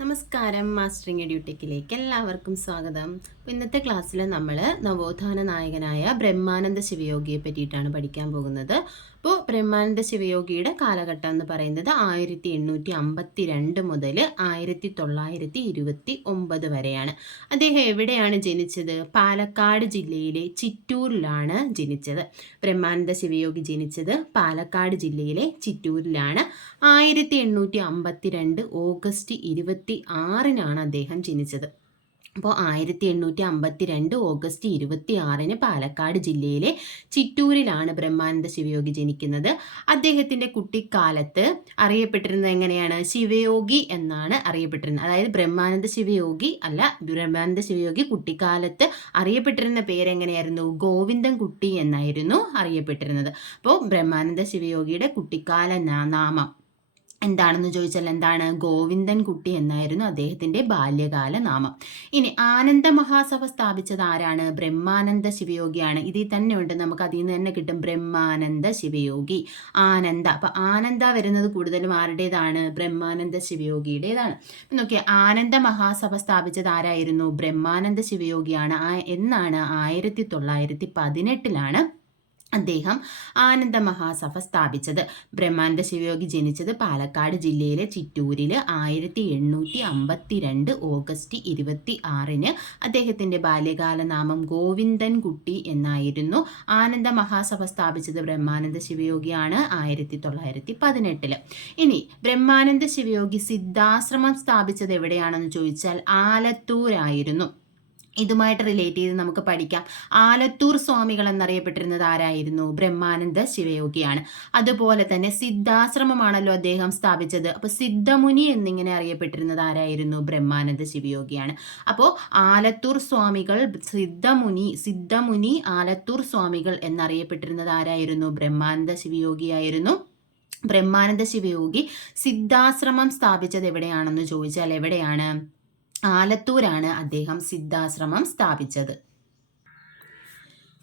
നമസ്കാരം മാസ്റ്ററിംഗ് എഡ്യൂടെക്കിലേക്ക് എല്ലാവർക്കും സ്വാഗതം. ഇന്നത്തെ ക്ലാസ്സിൽ നമ്മൾ നവോത്ഥാന നായകനായ ബ്രഹ്മാനന്ദ ശിവയോഗിയെ പറ്റിയിട്ടാണ് പഠിക്കാൻ പോകുന്നത്. അപ്പോൾ ബ്രഹ്മാനന്ദ ശിവയോഗിയുടെ കാലഘട്ടം എന്ന് പറയുന്നത് ആയിരത്തി എണ്ണൂറ്റി അമ്പത്തി രണ്ട് മുതൽ ആയിരത്തി തൊള്ളായിരത്തി ഇരുപത്തി ഒമ്പത് വരെയാണ്. അദ്ദേഹം എവിടെയാണ് ജനിച്ചത്? പാലക്കാട് ജില്ലയിലെ ചിറ്റൂരിലാണ് ജനിച്ചത്. ബ്രഹ്മാനന്ദ ശിവയോഗി ജനിച്ചത് പാലക്കാട് ജില്ലയിലെ ചിറ്റൂരിലാണ്. ആയിരത്തി എണ്ണൂറ്റി അമ്പത്തി രണ്ട് ഓഗസ്റ്റ് ഇരുപത്തി ആറിനാണ് അദ്ദേഹം ജനിച്ചത്. അപ്പോൾ ആയിരത്തി എണ്ണൂറ്റി അമ്പത്തി രണ്ട് ഓഗസ്റ്റ് ഇരുപത്തി ആറിന് പാലക്കാട് ജില്ലയിലെ ചിറ്റൂരിലാണ് ബ്രഹ്മാനന്ദ ശിവയോഗി ജനിക്കുന്നത്. അദ്ദേഹത്തിന്റെ കുട്ടിക്കാലത്ത് അറിയപ്പെട്ടിരുന്നത് എങ്ങനെയാണ്? ശിവയോഗി എന്നാണ് അറിയപ്പെട്ടിരുന്നത്. അതായത് ബ്രഹ്മാനന്ദ ശിവയോഗി അല്ല ബ്രഹ്മാനന്ദ ശിവയോഗി കുട്ടിക്കാലത്ത് അറിയപ്പെട്ടിരുന്ന പേരെങ്ങനെയായിരുന്നു? ഗോവിന്ദൻ കുട്ടി എന്നായിരുന്നു അറിയപ്പെട്ടിരുന്നത്. അപ്പോൾ ബ്രഹ്മാനന്ദ ശിവയോഗിയുടെ കുട്ടിക്കാല നാമം എന്താണെന്ന് ചോദിച്ചാൽ എന്താണ്? ഗോവിന്ദൻ കുട്ടി എന്നായിരുന്നു അദ്ദേഹത്തിന്റെ ബാല്യകാല നാമം. ഇനി ആനന്ദ മഹാസഭ സ്ഥാപിച്ചത് ആരാണ്? ബ്രഹ്മാനന്ദ ശിവയോഗിയാണ്. ഇതിൽ തന്നെ ഉണ്ട് നമുക്ക് അതിൽ നിന്ന് തന്നെ കിട്ടും ബ്രഹ്മാനന്ദ ശിവയോഗി. ആനന്ദ. അപ്പൊ ആനന്ദ വരുന്നത് കൂടുതലും ആരുടേതാണ്? ബ്രഹ്മാനന്ദ ശിവയോഗിയുടേതാണ്. നോക്കിയാൽ നോക്കിയേ ആനന്ദ മഹാസഭ സ്ഥാപിച്ചത് ആരായിരുന്നു? ബ്രഹ്മാനന്ദ ശിവയോഗിയാണ്. എന്നാണ്? ആയിരത്തി തൊള്ളായിരത്തി പതിനെട്ടിലാണ് അദ്ദേഹം ആനന്ദ മഹാസഭ സ്ഥാപിച്ചത്. ബ്രഹ്മാനന്ദ ശിവയോഗി ജനിച്ചത് പാലക്കാട് ജില്ലയിലെ ചിറ്റൂരിൽ ആയിരത്തി എണ്ണൂറ്റി അമ്പത്തി രണ്ട് ഓഗസ്റ്റ് ഇരുപത്തി ആറിന് അദ്ദേഹത്തിന്റെ ബാല്യകാല നാമം ഗോവിന്ദൻ കുട്ടി എന്നായിരുന്നു. ആനന്ദ മഹാസഭ സ്ഥാപിച്ചത് ബ്രഹ്മാനന്ദ ശിവയോഗിയാണ് ആയിരത്തി തൊള്ളായിരത്തി പതിനെട്ടിൽ ഇനി ബ്രഹ്മാനന്ദ ശിവയോഗി സിദ്ധാശ്രമം സ്ഥാപിച്ചത് എവിടെയാണെന്ന് ചോദിച്ചാൽ ആലത്തൂരായിരുന്നു. ഇതുമായിട്ട് റിലേറ്റ് ചെയ്ത് നമുക്ക് പഠിക്കാം. ആലത്തൂർ സ്വാമികൾ എന്നറിയപ്പെട്ടിരുന്നത് ആരായിരുന്നു? ബ്രഹ്മാനന്ദ ശിവയോഗിയാണ്. അതുപോലെ തന്നെ സിദ്ധാശ്രമമാണല്ലോ അദ്ദേഹം സ്ഥാപിച്ചത്. അപ്പോൾ സിദ്ധമുനി എന്നിങ്ങനെ അറിയപ്പെട്ടിരുന്നത് ആരായിരുന്നു? ബ്രഹ്മാനന്ദ ശിവയോഗിയാണ്. അപ്പോൾ ആലത്തൂർ സ്വാമികൾ സിദ്ധമുനി സിദ്ധമുനി ആലത്തൂർ സ്വാമികൾ എന്നറിയപ്പെട്ടിരുന്നത് ആരായിരുന്നു? ബ്രഹ്മാനന്ദ ശിവയോഗിയായിരുന്നു. ബ്രഹ്മാനന്ദ ശിവയോഗി സിദ്ധാശ്രമം സ്ഥാപിച്ചത് എവിടെയാണെന്ന് ചോദിച്ചാൽ എവിടെയാണ്? ആലത്തൂരാണ് അദ്ദേഹം സിദ്ധാശ്രമം സ്ഥാപിച്ചത്.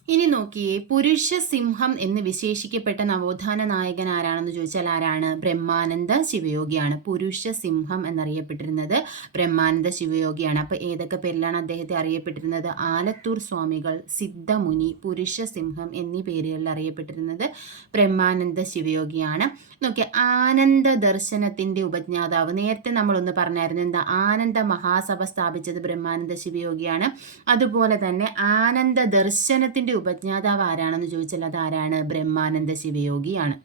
ഇനി നോക്കിയേ പുരുഷ സിംഹം എന്ന് വിശേഷിക്കപ്പെട്ട നവോത്ഥാന നായകൻ ആരാണെന്ന് ചോദിച്ചാൽ ആരാണ്? ബ്രഹ്മാനന്ദ ശിവയോഗിയാണ്. പുരുഷ സിംഹം എന്നറിയപ്പെട്ടിരുന്നത് ബ്രഹ്മാനന്ദ ശിവയോഗിയാണ്. അപ്പോൾ ഏതൊക്കെ പേരിലാണ് അദ്ദേഹത്തെ അറിയപ്പെട്ടിരുന്നത്? ആലത്തൂർ സ്വാമികൾ സിദ്ധമുനി പുരുഷ സിംഹം എന്നീ പേരുകളിൽ അറിയപ്പെട്ടിരുന്നത് ബ്രഹ്മാനന്ദ ശിവയോഗിയാണ്. നോക്കിയ ആനന്ദ ദർശനത്തിന്റെ ഉപജ്ഞാതാവ്. നേരത്തെ നമ്മളൊന്ന് പറഞ്ഞായിരുന്നു എന്താ? ആനന്ദ മഹാസഭ സ്ഥാപിച്ചത് ബ്രഹ്മാനന്ദ ശിവയോഗിയാണ്. അതുപോലെ തന്നെ ആനന്ദ ദർശനത്തിന്റെ ഉപജ്ഞാതാവ് ആരാണെന്ന് ചോദിച്ചാൽ അത് ആരാണ് ബ്രഹ്മാനന്ദ ശിവയോഗിയാണ്.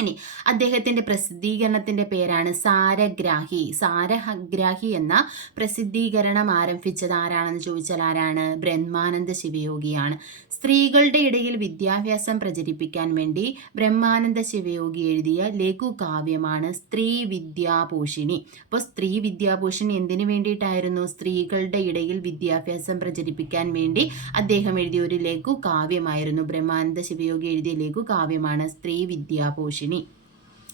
ഇനി അദ്ദേഹത്തിന്റെ പ്രസിദ്ധീകരണത്തിന്റെ പേരാണ് സാരഗ്രാഹി. സാരഗ്രാഹി എന്ന പ്രസിദ്ധീകരണം ആരംഭിച്ചത് ആരാണെന്ന് ചോദിച്ചാൽ ആരാണ്? ബ്രഹ്മാനന്ദ ശിവയോഗിയാണ്. സ്ത്രീകളുടെ ഇടയിൽ വിദ്യാഭ്യാസം പ്രചരിപ്പിക്കാൻ വേണ്ടി ബ്രഹ്മാനന്ദ ശിവയോഗി എഴുതിയ ലഘുകാവ്യമാണ് സ്ത്രീ വിദ്യാഭൂഷിണി. അപ്പോൾ സ്ത്രീ വിദ്യാഭൂഷിണി എന്തിനു വേണ്ടിയിട്ടായിരുന്നു? സ്ത്രീകളുടെ ഇടയിൽ വിദ്യാഭ്യാസം പ്രചരിപ്പിക്കാൻ വേണ്ടി അദ്ദേഹം എഴുതിയ ഒരു ലഘു കാവ്യമായിരുന്നു. ബ്രഹ്മാനന്ദ ശിവയോഗി എഴുതിയ ലഘു കാവ്യമാണ് സ്ത്രീ വിദ്യാഭൂഷിണി. に。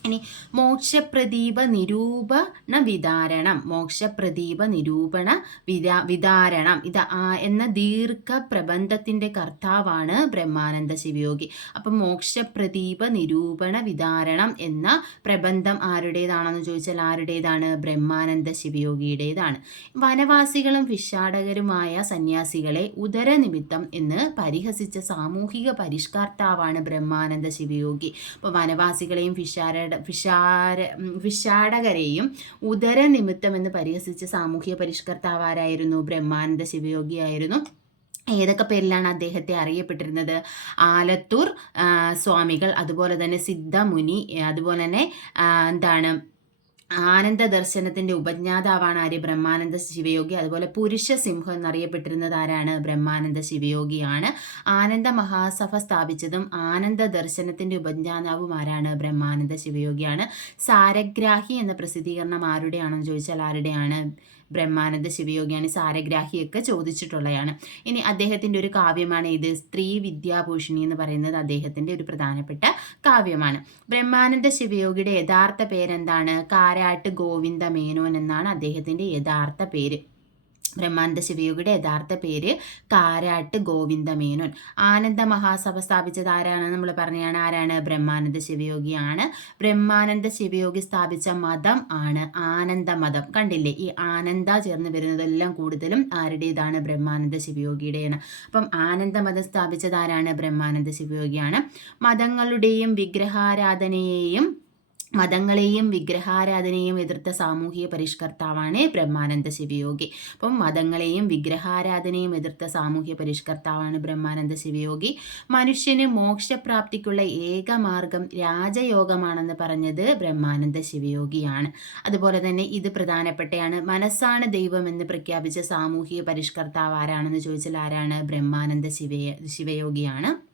ഇനി മോക്ഷപ്രദീപ നിരൂപണ വിതാരണം. മോക്ഷപ്രദീപ നിരൂപണ വിതാ വിതാരണം. ഇത് എന്ന ദീർഘ പ്രബന്ധത്തിന്റെ കർത്താവാണ് ബ്രഹ്മാനന്ദ ശിവയോഗി. അപ്പം മോക്ഷപ്രദീപ നിരൂപണ വിതാരണം എന്ന പ്രബന്ധം ആരുടേതാണെന്ന് ചോദിച്ചാൽ ആരുടേതാണ്? ബ്രഹ്മാനന്ദ ശിവയോഗിയുടേതാണ്. വനവാസികളും വിഷാടകരുമായ സന്യാസികളെ ഉദരനിമിത്തം എന്ന് പരിഹസിച്ച സാമൂഹിക പരിഷ്കർത്താവാണ് ബ്രഹ്മാനന്ദ ശിവയോഗി. അപ്പോൾ വനവാസികളെയും വിഷാര ഉദര വിഷാടകരെയും ഉദരനിമിത്തം എന്ന് പരിഹസിച്ച സാമൂഹിക പരിഷ്കർത്താവാരായിരുന്നു ബ്രഹ്മാനന്ദ ശിവയോഗിയായിരുന്നു. ഏതൊക്കെ പേരിലാണ് അദ്ദേഹത്തെ അറിയപ്പെട്ടിരുന്നത്? ആലത്തൂർ സ്വാമികൾ അതുപോലെ തന്നെ സിദ്ധമുനി അതുപോലെ തന്നെ എന്താണ് ആനന്ദ ദർശനത്തിന്റെ ഉപജ്ഞാതാവാണ് ആര്യ ബ്രഹ്മാനന്ദ ശിവയോഗി. അതുപോലെ പുരുഷ സിംഹം എന്നറിയപ്പെട്ടിരുന്നത് ആരാണ്? ബ്രഹ്മാനന്ദ ശിവയോഗിയാണ്. ആനന്ദ മഹാസഭ സ്ഥാപിച്ചതും ആനന്ദ ദർശനത്തിന്റെ ഉപജ്ഞാതാവും ആരാണ്? ബ്രഹ്മാനന്ദ ശിവയോഗിയാണ്. സാരഗ്രാഹി എന്ന പ്രസിദ്ധീകരണം ആരുടെയാണെന്ന് ചോദിച്ചാൽ ആരുടെയാണ്? ബ്രഹ്മാനന്ദ ശിവയോഗിയാണ് സാരഗ്രാഹിയൊക്കെ ചോദിച്ചിട്ടുള്ളതാണ് ഇനി അദ്ദേഹത്തിന്റെ ഒരു കാവ്യമാണ് ഇത്. സ്ത്രീ വിദ്യാഭൂഷണി എന്ന് പറയുന്നത് അദ്ദേഹത്തിന്റെ ഒരു പ്രധാനപ്പെട്ട കാവ്യമാണ്. ബ്രഹ്മാനന്ദ ശിവയോഗിയുടെ യഥാർത്ഥ പേരെന്താണ്? കാരാട്ട് ഗോവിന്ദ മേനോൻ എന്നാണ് അദ്ദേഹത്തിന്റെ യഥാർത്ഥ പേര്. ബ്രഹ്മാനന്ദ ശിവയോഗിയുടെ യഥാർത്ഥ പേര് കാരാട്ട് ഗോവിന്ദമേനോൻ. ആനന്ദ മഹാസഭ സ്ഥാപിച്ചത് ആരാണ്? നമ്മൾ പറഞ്ഞാണ് ആരാണ്? ബ്രഹ്മാനന്ദ ശിവയോഗിയാണ് ബ്രഹ്മാനന്ദ ശിവയോഗി സ്ഥാപിച്ച മതം ആണ് ആനന്ദ മതം കണ്ടില്ലേ? ഈ ആനന്ദ ചേർന്ന് വരുന്നതെല്ലാം കൂടുതലും ആരുടേതാണ്? ബ്രഹ്മാനന്ദ ശിവയോഗിയുടെയാണ് അപ്പം ആനന്ദ മതം സ്ഥാപിച്ചത് ആരാണ്? ബ്രഹ്മാനന്ദ ശിവയോഗിയാണ് മതങ്ങളുടെയും വിഗ്രഹാരാധനയെയും മതങ്ങളെയും വിഗ്രഹാരാധനയെയും എതിർത്ത സാമൂഹിക പരിഷ്കർത്താവാണ് ബ്രഹ്മാനന്ദ ശിവയോഗി. അപ്പം മതങ്ങളെയും വിഗ്രഹാരാധനയും എതിർത്ത സാമൂഹ്യ പരിഷ്കർത്താവാണ് ബ്രഹ്മാനന്ദ ശിവയോഗി. മനുഷ്യന് മോക്ഷപ്രാപ്തിക്കുള്ള ഏക മാർഗം രാജയോഗമാണെന്ന് പറഞ്ഞത് ബ്രഹ്മാനന്ദ ശിവയോഗിയാണ്. അതുപോലെ തന്നെ ഇത് പ്രധാനപ്പെട്ടയാണ് മനസ്സാണ് ദൈവം എന്ന് പ്രഖ്യാപിച്ച സാമൂഹിക പരിഷ്കർത്താവ് ആരാണെന്ന് ചോദിച്ചാൽ ആരാണ്? ബ്രഹ്മാനന്ദ ശിവയ ശിവയോഗിയാണ്.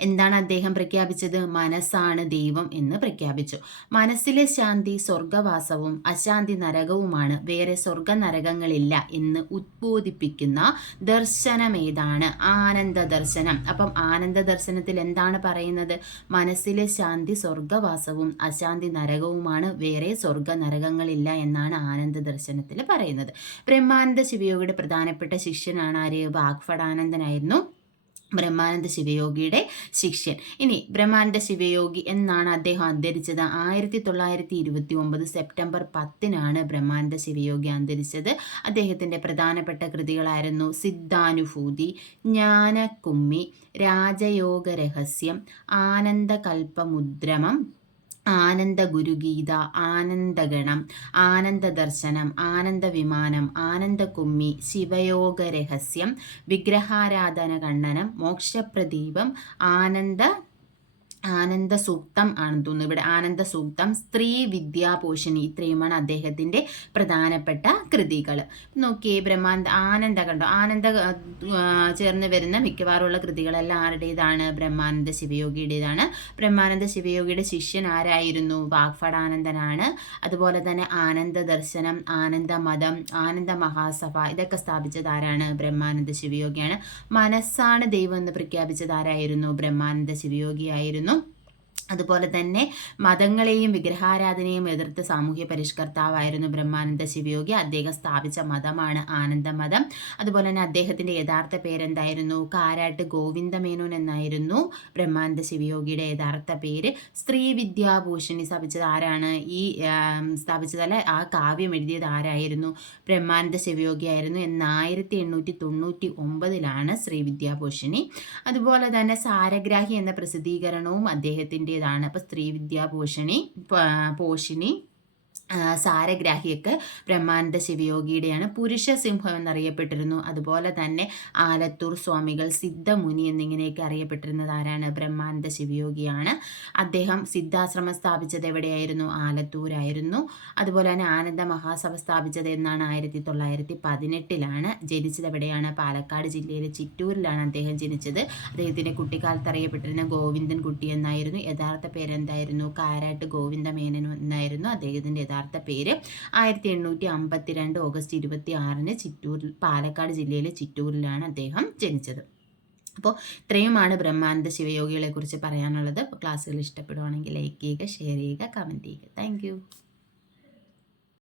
എന്താണ് അദ്ദേഹം പ്രഖ്യാപിച്ചത്? മനസ്സാണ് ദൈവം എന്ന് പ്രഖ്യാപിച്ചു. മനസ്സിലെ ശാന്തി സ്വർഗവാസവും അശാന്തി നരകവുമാണ്. വേറെ സ്വർഗ നരകങ്ങളില്ല എന്ന് ഉദ്ബോധിപ്പിക്കുന്ന ദർശനം ഏതാണ് ആനന്ദ ദർശനം അപ്പം ആനന്ദ ദർശനത്തിൽ എന്താണ് പറയുന്നത്? മനസ്സിലെ ശാന്തി സ്വർഗവാസവും അശാന്തി നരകവുമാണ്. വേറെ സ്വർഗ നരകങ്ങളില്ല എന്നാണ് ആനന്ദ ദർശനത്തിൽ പറയുന്നത്. ബ്രഹ്മാനന്ദ ശിവയോഗിയുടെ പ്രധാനപ്പെട്ട ശിഷ്യനാണ് ആര്? വാഗ്ഫടാനന്ദനായിരുന്നു. ബ്രഹ്മാനന്ദ ശിവയോഗിയുടെ ശിഷ്യൻ. ഇനി ബ്രഹ്മാനന്ദ ശിവയോഗി എന്നാണ് അദ്ദേഹം അന്തരിച്ചത്. ആയിരത്തി തൊള്ളായിരത്തി ഇരുപത്തി ഒമ്പത് സെപ്റ്റംബർ പത്തിനാണ് ബ്രഹ്മാനന്ദ ശിവയോഗി അന്തരിച്ചത്. അദ്ദേഹത്തിന്റെ പ്രധാനപ്പെട്ട കൃതികളായിരുന്നു സിദ്ധാനുഭൂതി ജ്ഞാനക്കുമ്മി രാജയോഗ രഹസ്യം ആനന്ദകൽപ്പമുദ്രമം ആനന്ദ ഗുരുഗീത ആനന്ദഗണം ആനന്ദ ദർശനം ആനന്ദദർശനം ആനന്ദവിമാനം ആനന്ദകുമ്മി ശിവയോഗ രഹസ്യം വിഗ്രഹാരാധന കണ്ണനം മോക്ഷപ്രദീപം ആനന്ദ ആനന്ദ സൂക്തം ആണെന്ന് തോന്നുന്നു. ഇവിടെ ആനന്ദ സൂക്തം സ്ത്രീ വിദ്യാപോഷണി ഇത്രയുമാണ് അദ്ദേഹത്തിന്റെ പ്രധാനപ്പെട്ട കൃതികൾ. നോക്കിയേ ബ്രഹ്മാനന്ദ ആനന്ദ കണ്ടോ? ആനന്ദ ചേർന്ന് വരുന്ന മിക്കവാറുള്ള കൃതികളെല്ലാം ആരുടേതാണ്? ബ്രഹ്മാനന്ദ ശിവയോഗിയുടേതാണ്. ബ്രഹ്മാനന്ദ ശിവയോഗിയുടെ ശിഷ്യൻ ആരായിരുന്നു? വാഗ്ഫടാനന്ദനാണ് അതുപോലെ തന്നെ ആനന്ദ ദർശനം ആനന്ദ മതം ആനന്ദ മഹാസഭ ഇതൊക്കെ സ്ഥാപിച്ചത് ആരാണ്? ബ്രഹ്മാനന്ദ ശിവയോഗിയാണ്. മനസ്സാണ് ദൈവം എന്ന് പ്രഖ്യാപിച്ചത് ആരായിരുന്നു? ബ്രഹ്മാനന്ദ ശിവയോഗിയായിരുന്നു. അതുപോലെ തന്നെ മതങ്ങളെയും വിഗ്രഹാരാധനയും എതിർത്ത് സാമൂഹ്യ പരിഷ്കർത്താവായിരുന്നു ബ്രഹ്മാനന്ദ ശിവയോഗി. അദ്ദേഹം സ്ഥാപിച്ച മതമാണ് ആനന്ദ മതം. അതുപോലെ തന്നെ അദ്ദേഹത്തിന്റെ യഥാർത്ഥ പേരെന്തായിരുന്നു? കാരാട്ട് ഗോവിന്ദമേനോൻ എന്നായിരുന്നു ബ്രഹ്മാനന്ദ ശിവയോഗിയുടെ യഥാർത്ഥ പേര്. സ്ത്രീ വിദ്യാഭൂഷണി സ്ഥാപിച്ചത് ആരാണ്? ഈ സ്ഥാപിച്ചതല്ല ആ കാവ്യം എഴുതിയത് ആരായിരുന്നു? ബ്രഹ്മാനന്ദ ശിവയോഗി ആയിരുന്നു. എന്ന് ആയിരത്തി എണ്ണൂറ്റി തൊണ്ണൂറ്റി ഒമ്പതിലാണ് ശ്രീ വിദ്യാഭൂഷണി. അതുപോലെ തന്നെ സാരഗ്രാഹി എന്ന പ്രസിദ്ധീകരണവും അദ്ദേഹത്തിന്റെ എഴുതിയതാണ് അപ്പോൾ സ്ത്രീ വിദ്യാഭൂഷണി പോഷിണി സാരഗ്രാഹിയൊക്കെ ബ്രഹ്മാനന്ദ ശിവയോഗിയുടെയാണ്. പുരുഷ സിംഹം എന്നറിയപ്പെട്ടിരുന്നു. അതുപോലെ തന്നെ ആലത്തൂർ സ്വാമികൾ സിദ്ധമുനി എന്നിങ്ങനെയൊക്കെ അറിയപ്പെട്ടിരുന്നത് ആരാണ്? ബ്രഹ്മാനന്ദ ശിവയോഗിയാണ്. അദ്ദേഹം സിദ്ധാശ്രമം സ്ഥാപിച്ചത് എവിടെയായിരുന്നു? ആലത്തൂരായിരുന്നു. അതുപോലെ തന്നെ ആനന്ദ മഹാസഭ സ്ഥാപിച്ചത് എന്നാണ് ആയിരത്തി തൊള്ളായിരത്തി പതിനെട്ടിലാണ് ജനിച്ചത് എവിടെയാണ്? പാലക്കാട് ജില്ലയിലെ ചിറ്റൂരിലാണ് അദ്ദേഹം ജനിച്ചത്. അദ്ദേഹത്തിന്റെ കുട്ടിക്കാലത്ത് അറിയപ്പെട്ടിരുന്ന ഗോവിന്ദൻ കുട്ടി എന്നായിരുന്നു. യഥാർത്ഥ പേരെന്തായിരുന്നു? കാരാട്ട് ഗോവിന്ദ മേനൻ എന്നായിരുന്നു അദ്ദേഹത്തിന്റെ യഥാർത്ഥ യഥാർത്ഥ പേര് ആയിരത്തി എണ്ണൂറ്റി അമ്പത്തി രണ്ട് ഓഗസ്റ്റ് ഇരുപത്തി ആറിന് ചിറ്റൂരിൽ പാലക്കാട് ജില്ലയിലെ ചിറ്റൂരിലാണ് അദ്ദേഹം ജനിച്ചത്. അപ്പോൾ ഇത്രയുമാണ് ബ്രഹ്മാനന്ദ ശിവയോഗികളെക്കുറിച്ച് പറയാനുള്ളത്. ക്ലാസ്സുകൾ ഇഷ്ടപ്പെടുവാണെങ്കിൽ ലൈക്ക് ചെയ്യുക ഷെയർ ചെയ്യുക കമന്റ് ചെയ്യുക. താങ്ക്